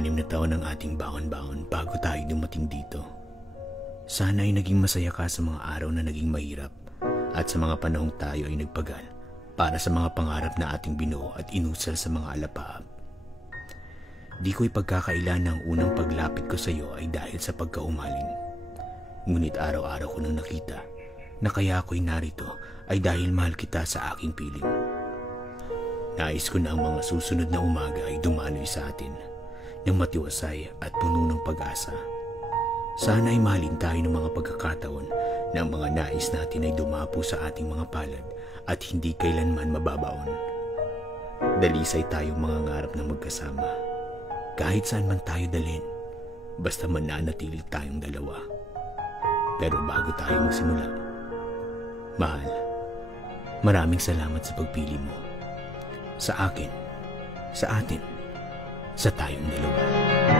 6 na taon ang ating baon-baon bago tayo dumating dito. Sana ay naging masaya ka sa mga araw na naging mahirap at sa mga panahong tayo ay nagpagal para sa mga pangarap na ating binuo at inusal sa mga alapaap. Di ko ipagkakaila na ang unang paglapit ko sa iyo ay dahil sa pagkaumaling. Ngunit araw-araw ko nang nakita na kaya ako'y narito ay dahil mahal kita sa aking piling. Nais ko na ang mga susunod na umaga ay dumaloy sa atin ng matiwasay at puno ng pag-asa. Sana ay mahalin tayo ng mga pagkakataon na ang mga nais natin ay dumapo sa ating mga palad at hindi kailanman mababaon. Dalisay tayong mga ngarap na magkasama. Kahit saan man tayo dalhin, basta mananatili tayong dalawa. Pero bago tayo magsimula, mahal, maraming salamat sa pagpili mo. Sa akin, sa atin, sa tayong dalawa.